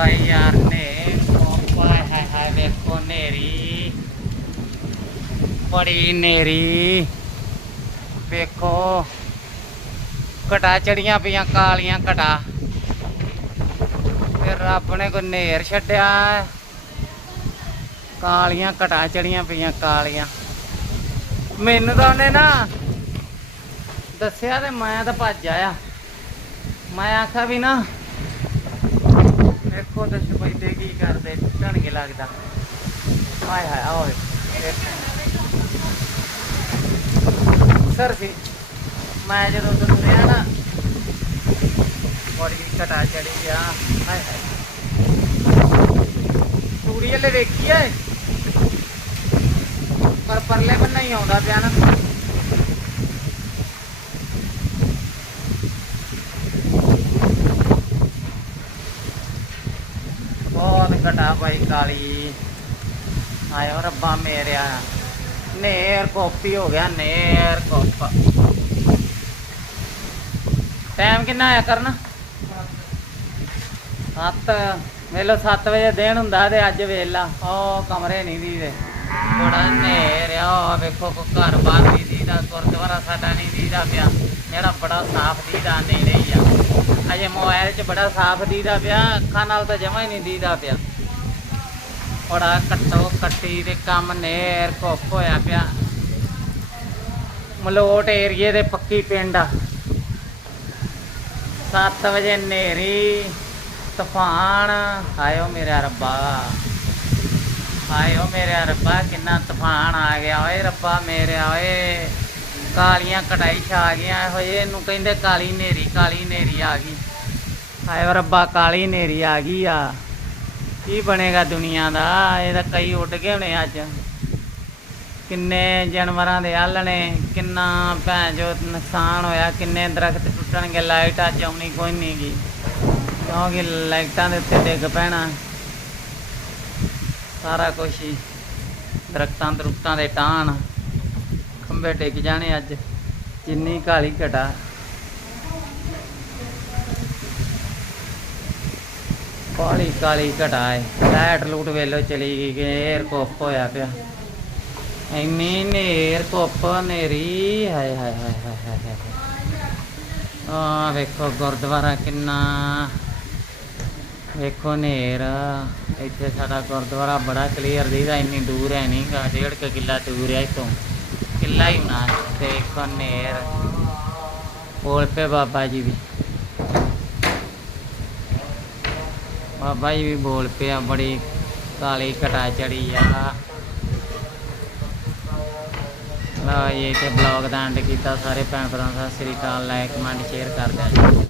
ਬਾਈ ਯਾਰ ਨੇ ਕੋਪਾ ਹੈ ਹੈ ਵੇਖੋ ਨੇਰੀ ਬੜੀ ਵੇਖੋ ਘਟਾ ਚੜੀਆਂ ਪਈਆਂ, ਕਾਲੀਆਂ ਘਟਾ। ਤੇ ਰੱਬ ਨੇ ਕੋ ਨੇਰ ਛੱਡਿਆ। ਕਾਲੀਆਂ ਘਟਾ ਚੜੀਆਂ ਪਈਆਂ, ਕਾਲੀਆਂ। ਮੈਨੂੰ ਤਾਂ ਉਹਨੇ ਨਾ ਦੱਸਿਆ ਤੇ ਮੈਂ ਤਾਂ ਭੱਜ ਆਇਆ। ਮੈਂ ਆਖਿਆ ਵੀ ਨਾ ਵੇਖੋ ਤੇ ਸਪੈਦੇ ਕੀ ਕਰਦੇ ਟਣਗੇ ਲੱਗਦਾ। ਹਾਏ ਹਾਏ ਓਏ। ਸਰ ਸੀ ਮੈਂ ਜਦੋਂ ਤੋਂ ਤੁਰਿਆ ਨਾ, ਬੜੀ ਘਟਾ ਚੜੀ ਆ, ਹਾਏ ਹਾਏ। ਤੂੜੀ ਵਾਲੇ ਵੇਖੀ ਐ ਪਰ ਪਰਲੇ ਬੰਨਾ ਹੀ ਆਉਂਦਾ ਪਿਆ ਨਾ। ਘਟਾ ਭਾਈ ਕਾਲੀ। ਆਇਓ ਰੱਬਾ ਮੇਰਿਆ। ਨੇਰ ਕਾਪੀ ਹੋ ਗਿਆ, ਨੇਰ ਕਾਪਾ। ਟਾਈਮ ਕਿੰਨਾ ਆਇਆ ਕਰਨ? 7 ਵੇਲੋ 7 ਵਜੇ ਦਿਨ ਹੁੰਦਾ ਤੇ ਅੱਜ ਵੇਲਾ ਉਹ ਕਮਰੇ ਨਹੀਂ ਦੀਦੇ। ਬੜਾ ਨੇਰ ਆ ਵੇਖੋ ਕੋ ਘਰ ਬਾਹਰ ਨਹੀਂ ਦੀਦਾ ਗੁਰਦੁਆਰਾ ਸਾਡਾ ਨਹੀਂ ਦੀਦਾ ਪਿਆ। ਜਿਹੜਾ ਬੜਾ ਸਾਫ਼ ਦੀਦਾ ਨੇੜੇ ਹੀ ਆ। ਅਜੇ ਮੋਬਾਈਲ 'ਚ ਬੜਾ ਸਾਫ਼ ਦੀਦਾ ਪਿਆ, ਅੱਖਾਂ ਨਾਲ ਤਾਂ ਜਮਾ ਹੀ ਨਹੀਂ ਦੀਦਾ ਪਿਆ। ਬੜਾ ਕੱਟੋ ਕੱਟੀ ਦੇ ਕੰਮ ਨੇਰ ਘੁੱਪ ਹੋਇਆ ਪਿਆ। ਮਲੋਟ ਏਰੀਏ ਦੇ ਪੱਕੀ ਪਿੰਡ ਆ। 7 ਵਜੇ ਨੇਰੀ ਤੂਫਾਨ ਆਇਓ ਮੇਰਾ ਰੱਬਾ। ਆਇਓ ਮੇਰੇ ਰੱਬਾ, ਕਿੰਨਾ ਤੂਫਾਨ ਆ ਗਿਆ ਓਏ ਰੱਬਾ ਮੇਰੇ, ਓਏ ਕਾਲੀਆਂ ਕਟਾਈ ਛਾ ਗਈਆਂ ਹੋਏ ਇਹਨੂੰ ਕਹਿੰਦੇ ਕਾਲੀ ਨੇਰੀ ਕਾਲੀ ਨੇਰੀ ਆ ਗਈ। ਆਇਓ ਰੱਬਾ, ਕਾਲੀ ਨੇਰੀ ਆ ਗਈ ਆ। ਕੀ ਬਣੇਗਾ ਦੁਨੀਆ ਦਾ? ਇਹ ਤਾਂ ਕਈ ਉੱਡ ਗਏ ਹੋਣੇ ਅੱਜ। ਕਿੰਨੇ ਜਾਨਵਰਾਂ ਦੇ ਆਲਣੇ ਕਿੰਨਾ ਭੈਣ ਜੋ ਨੁਕਸਾਨ ਹੋਇਆ, ਕਿੰਨੇ ਦਰਖਤ ਟੁੱਟਣਗੇ, ਲਾਈਟ ਅੱਜ ਆਉਣੀ ਕੋਈ ਨਹੀਂ ਗੀ। ਕਿਉਂਕਿ ਲਾਈਟਾਂ ਦੇ ਉੱਤੇ ਡਿੱਗ ਪੈਣਾ। ਸਾਰਾ ਕੁਝ ਹੀ। ਦਰਖਤਾਂ ਦਰੁਖਤਾਂ ਦੇ ਟਾਣ ਖੰਭੇ ਡਿੱਗ ਜਾਣੇ ਅੱਜ। ਜਿੰਨੀ ਕਾਲੀ ਘਟਾ। ਕਾਲੀ ਕਾਲੀ ਘਟਾ ਹੈ ਲਾਈਟ ਲੂਟ ਵੇਲੋ ਚਲੀ ਗਈ ਗੇਰ ਕੋਪ ਹੋਇਆ ਪਿਆ। ਇੰਨੀ ਨੇਰ ਧੁੱਪ ਨੇਰੀ ਹਾਏ ਹਾਏ ਹਾਏ ਹਾਏ ਹਾਏ ਹਾਏ ਆ ਵੇਖੋ ਗੁਰਦੁਆਰਾ ਕਿੰਨਾ ਵੇਖੋ ਨੇਰ ਇੱਥੇ ਸਾਡਾ ਗੁਰਦੁਆਰਾ ਬੜਾ ਕਲੀਅਰ ਦੀਦਾ, ਇੰਨੀ ਦੂਰ ਹੈ ਨਹੀਂਗਾ ਡੇਢ ਕੁ ਕਿੱਲਾ ਦੂਰ ਹੈ ਇਤੋਂ ਕਿੱਲਾ ਹੀ ਨਾ ਦੇਖੋ ਨੇਰ ਬੋਲ ਪੇ ਬਾਬਾ ਜੀ ਵੀ। ਬਾਬਾ ਜੀ ਵੀ ਬੋਲ ਪਿਆ, ਬੜੀ ਕਾਲੀ ਘਟਾ ਚੜੀ ਆ। ਲਓ ਇਹ ਤੇ ਬਲੌਗ ਦਾ ਐਂਡ ਕੀਤਾ, ਸਾਰੇ ਭੈਣ ਭਰਾਵਾਂ ਦਾ Sat Sri Akal like comment share ਕਰ ਦਿਓ।